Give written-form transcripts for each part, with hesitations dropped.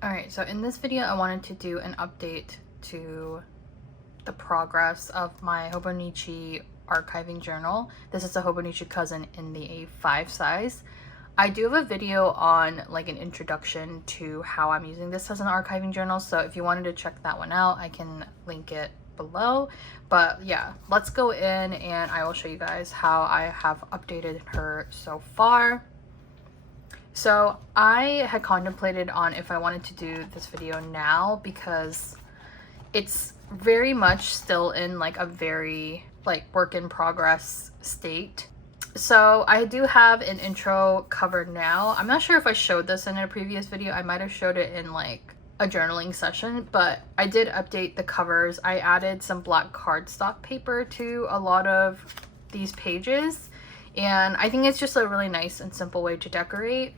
Alright, so in this video I wanted to do an update to the progress of my hobonichi archiving journal. This is a hobonichi cousin in the A5 size. I do have a video on like an introduction to how I'm using this as an archiving journal, so if you wanted to check that one out, I can link it below. But yeah, let's go in and I will show you guys how I have updated her so far. So I had contemplated on if I wanted to do this video now because it's very much still in like a very like work in progress state. So I do have an intro covered now. I'm not sure if I showed this in a previous video. I might have showed it in like a journaling session, but I did update the covers. I added some black cardstock paper to a lot of these pages, and I think it's just a really nice and simple way to decorate.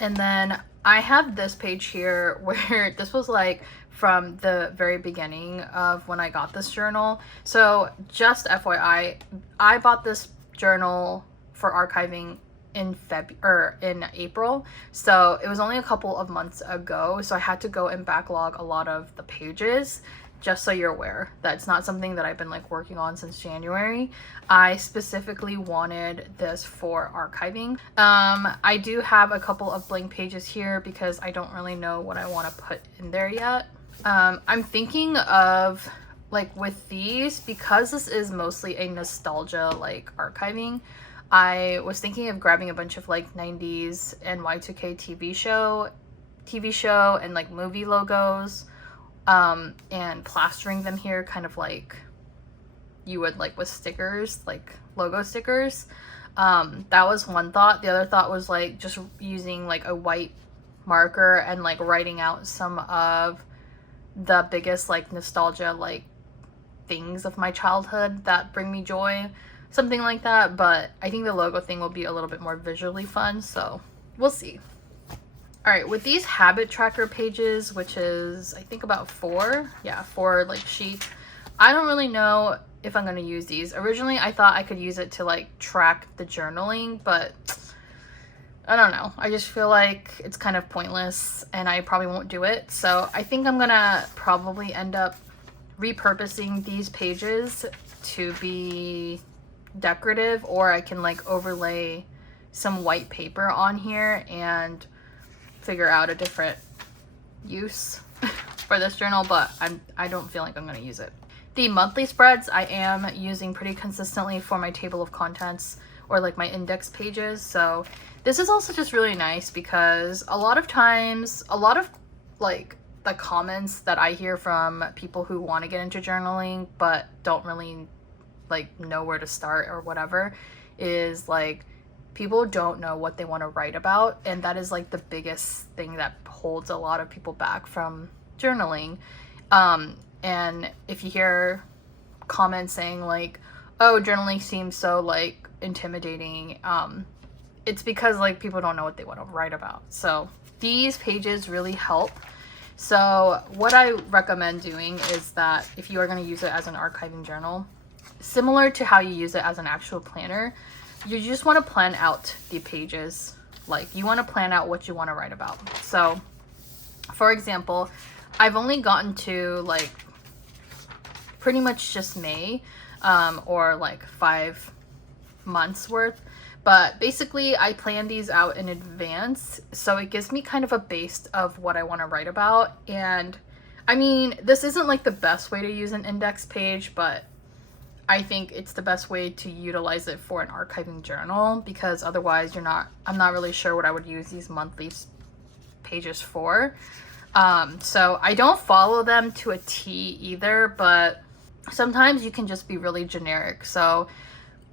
And then I have this page here where this was like from the very beginning of when I got this journal. So just FYI, I bought this journal for archiving in April. So it was only a couple of months ago. So I had to go and backlog a lot of the pages. Just so you're aware, that's not something that I've been like working on since January. I specifically wanted this for archiving. I do have a couple of blank pages here because I don't really know what I want to put in there yet. I'm thinking of like with these, because this is mostly a nostalgia like archiving, I was thinking of grabbing a bunch of like 90s and Y2K TV show and like movie logos, and plastering them here kind of like you would like with stickers, like logo stickers. That was one thought. The other thought was like just using like a white marker and like writing out some of the biggest like nostalgia like things of my childhood that bring me joy, something like that. But I think the logo thing will be a little bit more visually fun, so we'll see. All right, with these habit tracker pages, which is I think about four like sheets, I don't really know if I'm going to use these. Originally I thought I could use it to like track the journaling, but I don't know, I just feel like it's kind of pointless and I probably won't do it. So I think I'm gonna probably end up repurposing these pages to be decorative, or I can like overlay some white paper on here and figure out a different use for this journal, but I don't feel like I'm going to use it. The monthly spreads I am using pretty consistently for my table of contents or like my index pages. So this is also just really nice because a lot of times, a lot of like the comments that I hear from people who want to get into journaling but don't really like know where to start or whatever is like people don't know what they want to write about, and that is like the biggest thing that holds a lot of people back from journaling. And if you hear comments saying like, oh, journaling seems so like intimidating, it's because like people don't know what they want to write about. So these pages really help. So what I recommend doing is that if you are going to use it as an archiving journal, similar to how you use it as an actual planner, you just want to plan out the pages. Like you want to plan out what you want to write about. So for example, I've only gotten to like pretty much just May, or like 5 months worth, but basically I plan these out in advance, so it gives me kind of a base of what I want to write about. And I mean, this isn't like the best way to use an index page, but I think it's the best way to utilize it for an archiving journal, because otherwise I'm not really sure what I would use these monthly pages for. So I don't follow them to a T either, but sometimes you can just be really generic. So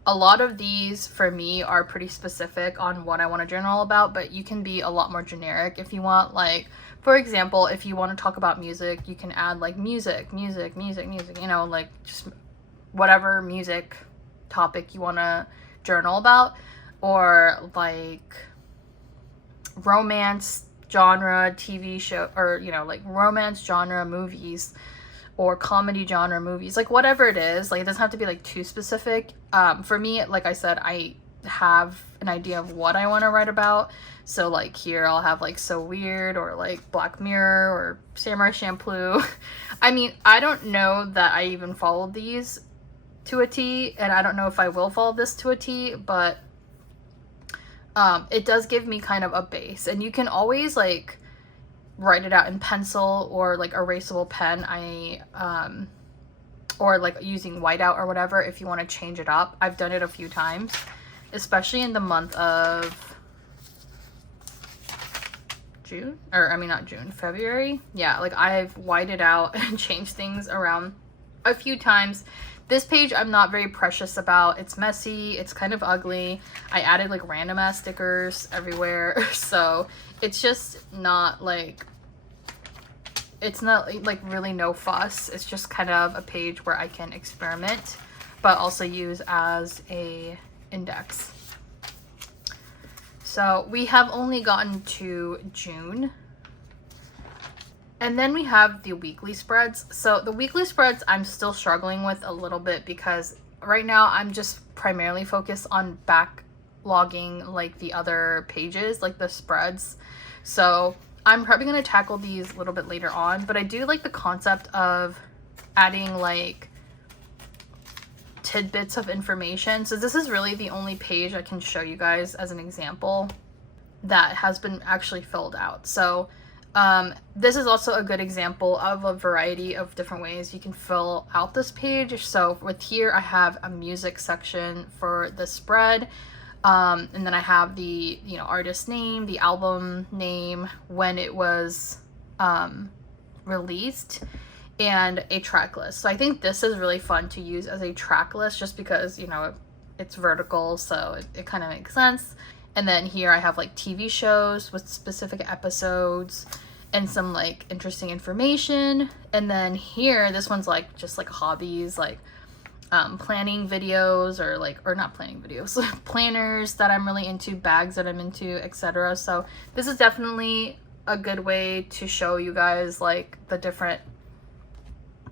a lot of these for me are pretty specific on what I want to journal about, but you can be a lot more generic if you want. Like, for example, if you want to talk about music, you can add like music, you know, like just whatever music topic you want to journal about, or like romance genre TV show, or you know, like romance genre movies or comedy genre movies, like whatever it is. Like it doesn't have to be like too specific. For me, like I said, I have an idea of what I want to write about. So like here I'll have like So Weird or like Black Mirror or Samurai Champloo. I mean, I don't know that I even followed these to a T, and I don't know if I will follow this to a T, but it does give me kind of a base, and you can always like write it out in pencil or like erasable pen. Or like using whiteout or whatever if you want to change it up. I've done it a few times, especially in the month of June, or I mean not June, February. Yeah, like I've whited out and changed things around a few times. This page I'm not very precious about. It's messy, it's kind of ugly. I added like random ass stickers everywhere. So it's just not like, it's not like really no fuss. It's just kind of a page where I can experiment, but also use as a index. So we have only gotten to June. And then we have the weekly spreads. So the weekly spreads I'm still struggling with a little bit because right now I'm just primarily focused on backlogging like the other pages, like the spreads. So I'm probably going to tackle these a little bit later on, but I do like the concept of adding like tidbits of information. So this is really the only page I can show you guys as an example that has been actually filled out. So this is also a good example of a variety of different ways you can fill out this page. So with here, I have a music section for the spread. And then I have the, you know, artist name, the album name, when it was released, and a track list. So I think this is really fun to use as a track list just because, you know, it's vertical, so it kind of makes sense. And then here I have like TV shows with specific episodes and some like interesting information. And then here, this one's like just like hobbies, like planning videos, or like, or not planning videos, planners that I'm really into, bags that I'm into, etc. So this is definitely a good way to show you guys like the different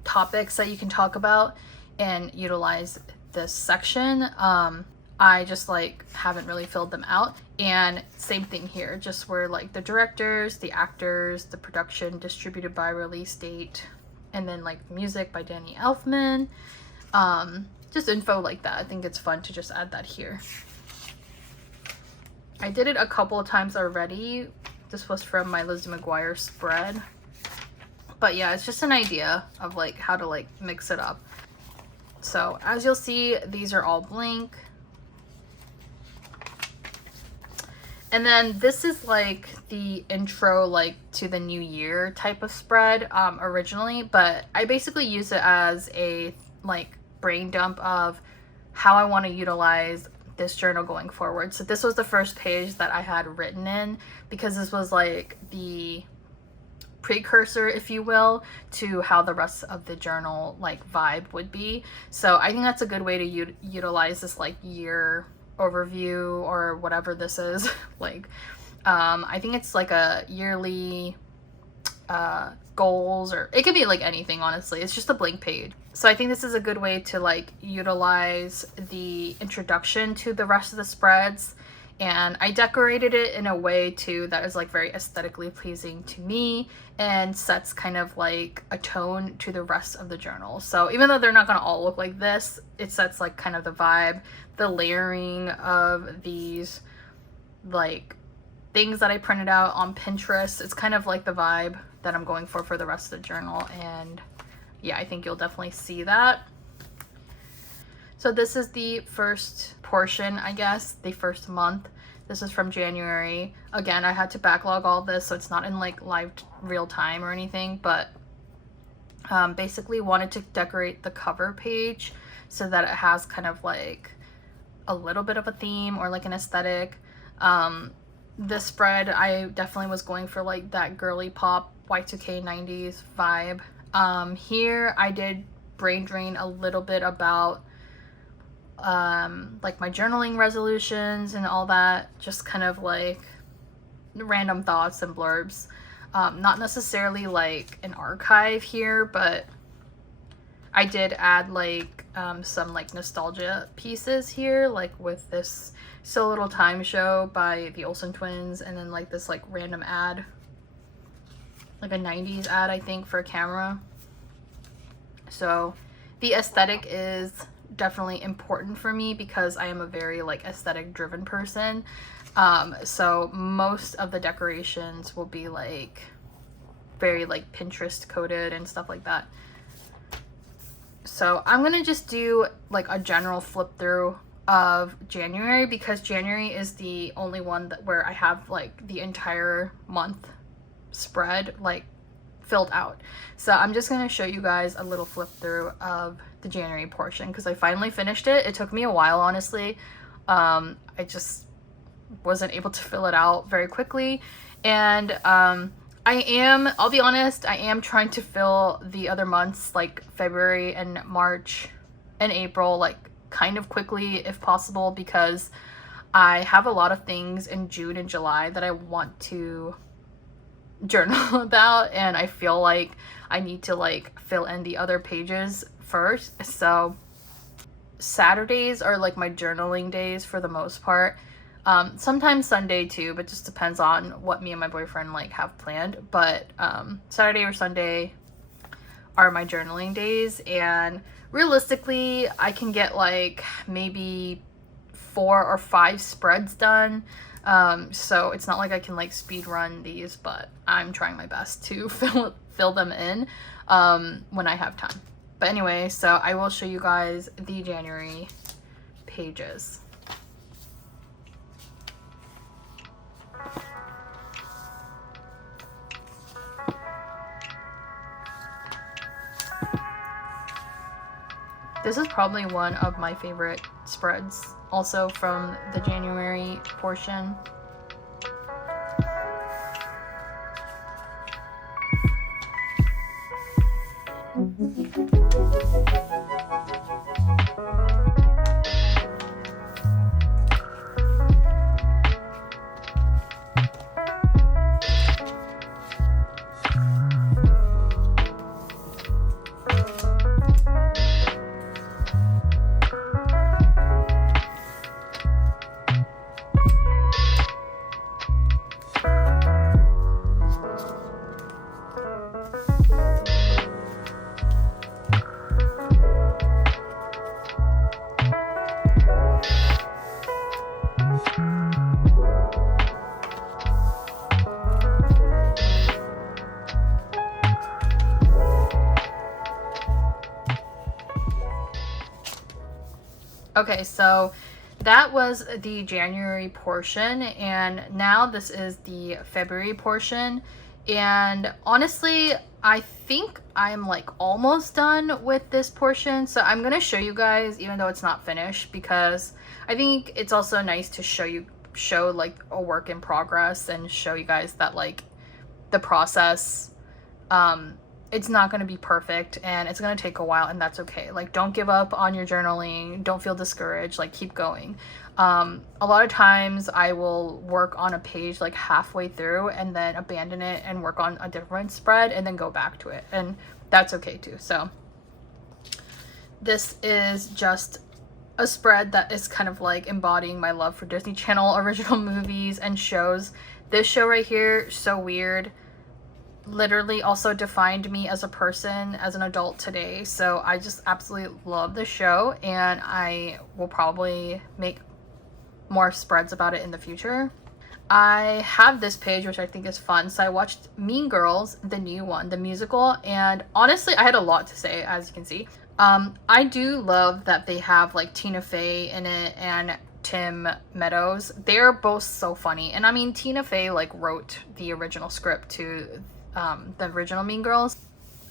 topics that you can talk about and utilize this section. I just like haven't really filled them out. And same thing here, just where like the directors, the actors, the production, distributed by, release date, and then like music by Danny Elfman. Just info like that. I think it's fun to just add that here. I did it a couple of times already. This was from my Lizzie McGuire spread. But yeah, it's just an idea of like how to like mix it up. So as you'll see, these are all blank. And then this is like the intro like to the new year type of spread originally, but I basically use it as a like brain dump of how I want to utilize this journal going forward. So this was the first page that I had written in, because this was like the precursor, if you will, to how the rest of the journal like vibe would be. So I think that's a good way to utilize this like year overview or whatever this is. Like I think it's like a yearly goals, or it could be like anything, honestly. It's just a blank page. So I think this is a good way to like utilize the introduction to the rest of the spreads. And I decorated it in a way too that is like very aesthetically pleasing to me and sets kind of like a tone to the rest of the journal. So even though they're not going to all look like this, it sets like kind of the vibe, the layering of these like things that I printed out on Pinterest. It's kind of like the vibe that I'm going for the rest of the journal. And yeah, I think you'll definitely see that. So this is the first portion, I guess, the first month. This is from January. Again, I had to backlog all this, so it's not in like live real time or anything, but basically wanted to decorate the cover page so that it has kind of like a little bit of a theme or like an aesthetic. This spread, I definitely was going for like that girly pop Y2K 90s vibe. Here I did brain drain a little bit about like my journaling resolutions and all that, just kind of like random thoughts and blurbs. Not necessarily like an archive here, but I did add like some like nostalgia pieces here, like with this So Little Time show by the Olsen twins, and then like this like random ad, like a 90s ad I think for a camera. So the aesthetic is definitely important for me because I am a very like aesthetic driven person. So most of the decorations will be like very like Pinterest coded and stuff like that. So I'm gonna just do like a general flip through of January because January is the only one that where I have like the entire month spread like filled out. So I'm just gonna show you guys a little flip through of the January portion because I finally finished it. It took me a while, honestly. I just wasn't able to fill it out very quickly, and I'll be honest, I am trying to fill the other months like February and March and April like kind of quickly if possible because I have a lot of things in June and July that I want to journal about, and I feel like I need to like fill in the other pages first. So Saturdays are like my journaling days for the most part. Sometimes Sunday too, but just depends on what me and my boyfriend like have planned. But Saturday or Sunday are my journaling days, and realistically I can get like maybe 4 or 5 spreads done. So it's not like I can like speed run these, but I'm trying my best to fill them in when I have time. But anyway, so I will show you guys the January pages. This is probably one of my favorite spreads, also from the January portion. Okay, so that was the January portion, and now this is the February portion. And honestly, I think I'm like almost done with this portion, so I'm gonna show you guys even though it's not finished because I think it's also nice to show like a work in progress and show you guys that like the process, it's not going to be perfect and it's going to take a while, and that's okay. Like, don't give up on your journaling. Don't feel discouraged. Like, keep going. A lot of times I will work on a page like halfway through and then abandon it and work on a different spread and then go back to it, and that's okay too. So this is just a spread that is kind of like embodying my love for Disney Channel original movies and shows. This show right here, So Weird, literally also defined me as a person, as an adult today. So I just absolutely love the show, and I will probably make more spreads about it in the future. I have this page which I think is fun. So I watched Mean Girls, the new one, the musical, and honestly I had a lot to say, as you can see. I do love that they have like Tina Fey in it and Tim Meadows. They're both so funny, and I mean Tina Fey like wrote the original script to the original Mean Girls.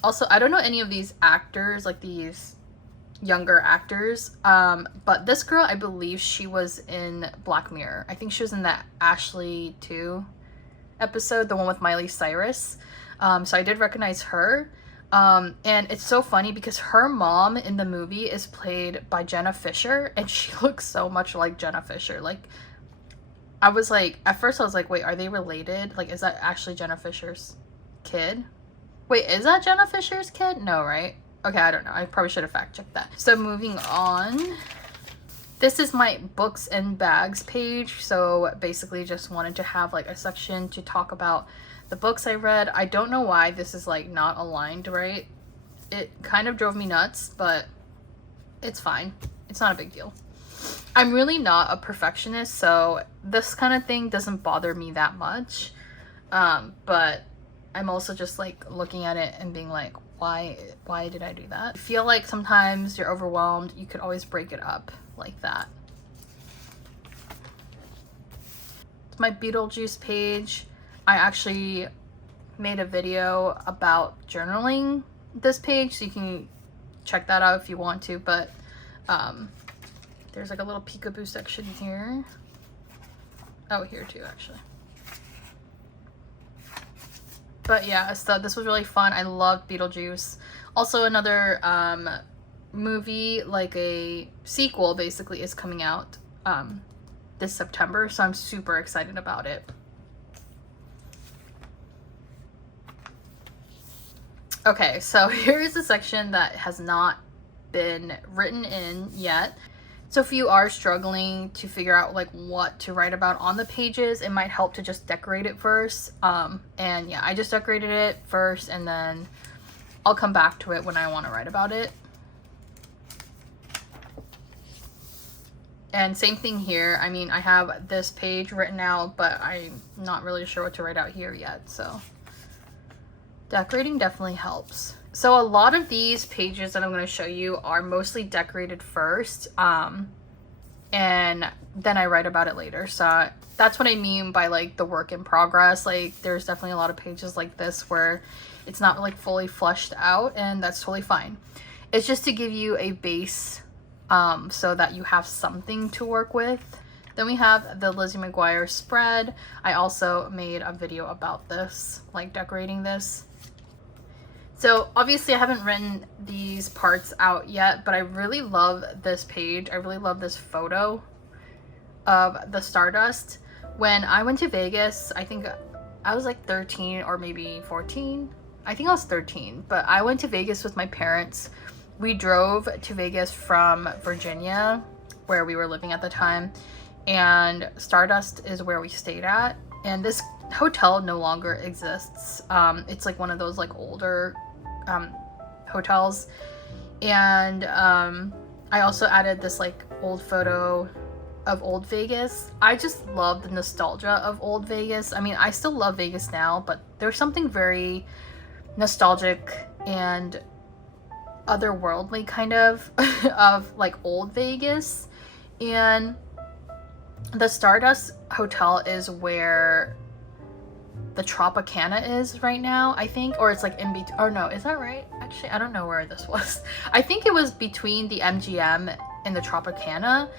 Also, I don't know any of these actors, like these younger actors, but this girl, I believe she was in Black Mirror. I think she was in that Ashley 2 episode, the one with Miley Cyrus. So I did recognize her. And it's so funny because her mom in the movie is played by Jenna Fisher, and she looks so much like Jenna Fisher. Like, I was like, at first I was like, wait, are they related? Like, is that actually Jenna Fisher's kid? Wait, is that Jenna Fisher's kid? No, right? Okay, I don't know. I probably should have fact checked that. So moving on. This is my books and bags page. So basically just wanted to have like a section to talk about the books I read. I don't know why this is like not aligned right. It kind of drove me nuts, but it's fine. It's not a big deal. I'm really not a perfectionist, so this kind of thing doesn't bother me that much. But I'm also just like looking at it and being like, why did I do that? I feel like sometimes you're overwhelmed. You could always break it up like that. It's my Beetlejuice page. I actually made a video about journaling this page, so you can check that out if you want to, but there's like a little peekaboo section here. Oh, here too, actually. But yeah, so this was really fun. I loved Beetlejuice. Also another movie, like a sequel basically, is coming out this September, so I'm super excited about it. Okay, so here is a section that has not been written in yet. So if you are struggling to figure out like what to write about on the pages, it might help to just decorate it first. And yeah, I just decorated it first, and then I'll come back to it when I want to write about it. And same thing here. I mean, I have this page written out, but I'm not really sure what to write out here yet. So decorating definitely helps. So a lot of these pages that I'm going to show you are mostly decorated first, and then I write about it later. So that's what I mean by like the work in progress. Like there's definitely a lot of pages like this where it's not like fully fleshed out, and that's totally fine. It's just to give you a base so that you have something to work with. Then we have the Lizzie McGuire spread. I also made a video about this, like decorating this. So obviously I haven't written these parts out yet, but I really love this page. I really love this photo of the Stardust. When I went to Vegas, I think I was like 13 or maybe 14. I think I was 13, but I went to Vegas with my parents. We drove to Vegas from Virginia, where we were living at the time, and Stardust is where we stayed at. And this hotel no longer exists. It's like one of those like older hotels, and I also added this like old photo of old Vegas. I just love the nostalgia of old Vegas. I mean, I still love Vegas now, but there's something very nostalgic and otherworldly kind of of like old Vegas. And the Stardust Hotel is where the Tropicana is right now, I think, or it's like in between. Oh no, is that right? Actually, I don't know where this was. I think it was between the MGM and the Tropicana.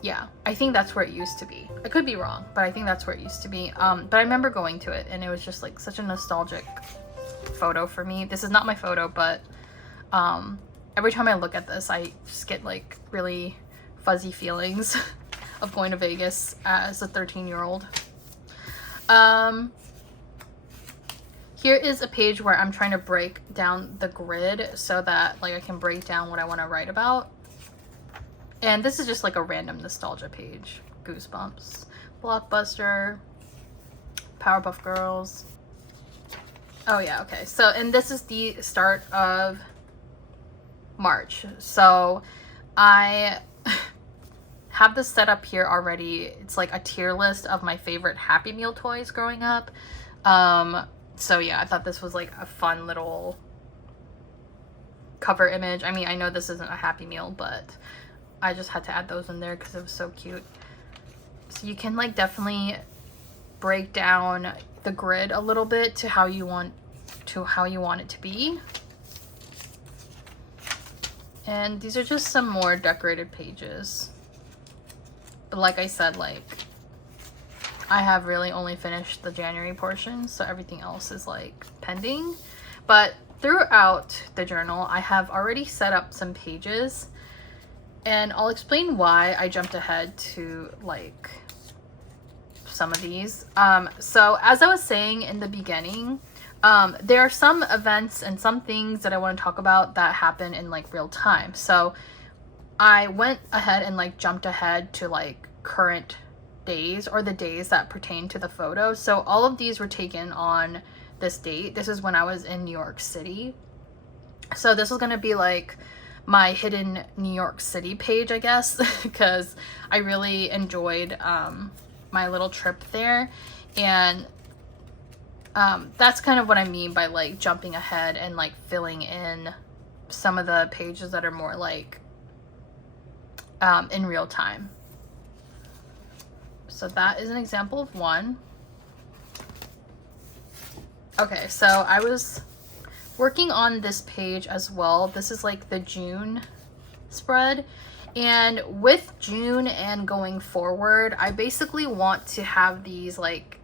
Yeah, I think that's where it used to be. I could be wrong, but I think that's where it used to be. But I remember going to it, and it was just like such a nostalgic photo for me. This is not my photo, but every time I look at this, I just get like really fuzzy feelings of going to Vegas as a 13-year-old. Here is a page where I'm trying to break down the grid so that like I can break down what I want to write about. And this is just like a random nostalgia page. Goosebumps, Blockbuster, Powerpuff Girls. Oh yeah, okay. So, and this is the start of March. So I have this set up here already. It's like a tier list of my favorite Happy Meal toys growing up. So yeah, I thought this was like a fun little cover image. I mean, I know this isn't a Happy Meal, but I just had to add those in there because it was so cute. So you can like definitely break down the grid a little bit to how you want it to be. And these are just some more decorated pages. But like I said, like I have really only finished the January portion, so everything else is like pending. But throughout the journal, I have already set up some pages, and I'll explain why I jumped ahead to like some of these. So as I was saying in the beginning, there are some events and some things that I want to talk about that happen in like real time. So I went ahead and like jumped ahead to like current days, or the days that pertain to the photos. So all of these were taken on this date. This is when I was in New York City. So this is going to be like my hidden New York City page, I guess, because I really enjoyed my little trip there. And that's kind of what I mean by like jumping ahead and like filling in some of the pages that are more like in real time. So that is an example of one. Okay, so I was working on this page as well. This is like the June spread. And with June and going forward, I basically want to have these like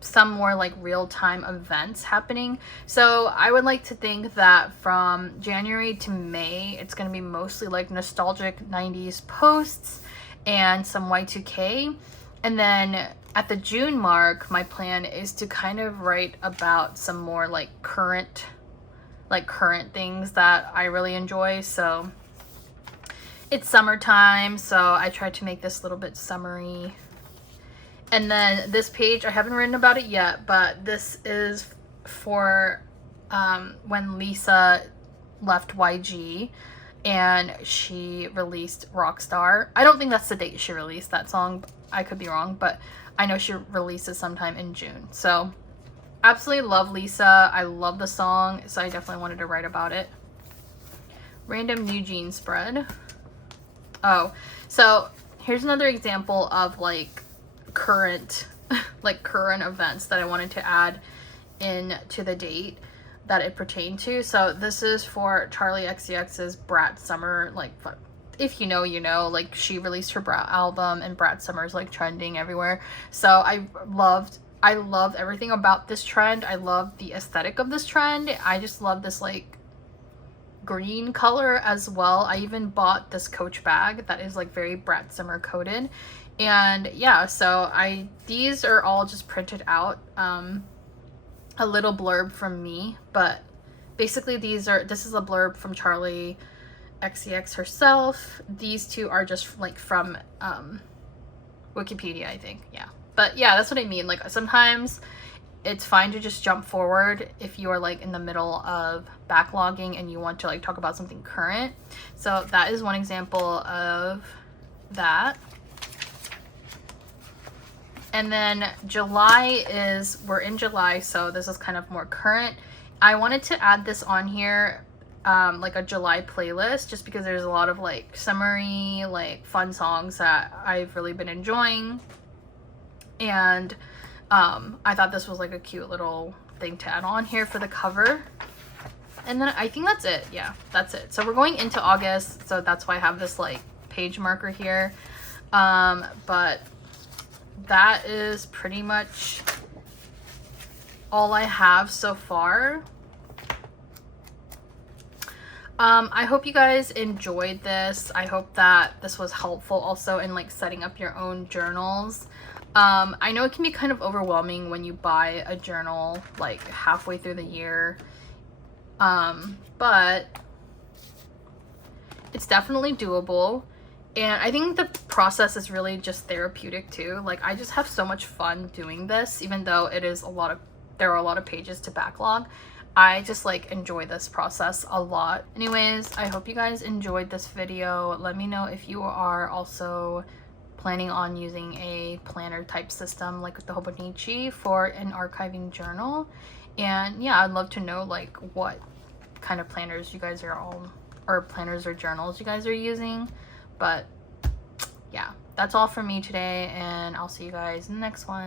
some more like real-time events happening. So I would like to think that from January to May, it's going to be mostly like nostalgic 90s posts and some Y2K. And then at the June mark, my plan is to kind of write about some more like current things that I really enjoy. So it's summertime, so I tried to make this a little bit summery. And then this page, I haven't written about it yet, but this is for when Lisa left YG and she released Rockstar. I don't think that's the date she released that song. I could be wrong, but I know she releases sometime in June. So absolutely love Lisa. I love the song, so I definitely wanted to write about it. Random New Jeans spread. Oh, so here's another example of like current events that I wanted to add into the date that it pertained to. So this is for Charlie XCX's Brat Summer. Like, if you know, you know, like she released her Brat album and Brat Summer is like trending everywhere. So I loved everything about this trend. I love the aesthetic of this trend. I just love this like green color as well. I even bought this Coach bag that is like very Brat Summer coated. And yeah, so these are all just printed out, a little blurb from me, but basically this is a blurb from Charlie XCX herself. These two are just like from Wikipedia, I think. Yeah, but yeah, that's what I mean. Like sometimes it's fine to just jump forward if you are like in the middle of backlogging and you want to like talk about something current. So that is one example of that. And then July we're in July, so this is kind of more current. I wanted to add this on here, like a July playlist, just because there's a lot of like summery, like fun songs that I've really been enjoying. And I thought this was like a cute little thing to add on here for the cover. And then I think that's it. Yeah, that's it. So we're going into August, so that's why I have this like page marker here. But that is pretty much all I have so far. I hope you guys enjoyed this. I hope that this was helpful also in like setting up your own journals. I know it can be kind of overwhelming when you buy a journal like halfway through the year, but it's definitely doable. And I think the process is really just therapeutic too. Like I just have so much fun doing this, even though there are a lot of pages to backlog. I just like enjoy this process a lot. Anyways, I hope you guys enjoyed this video. Let me know if you are also planning on using a planner type system like the Hobonichi for an archiving journal. And yeah, I'd love to know like what kind of planners you guys are or planners or journals you guys are using. But yeah, that's all from me today, and I'll see you guys in the next one.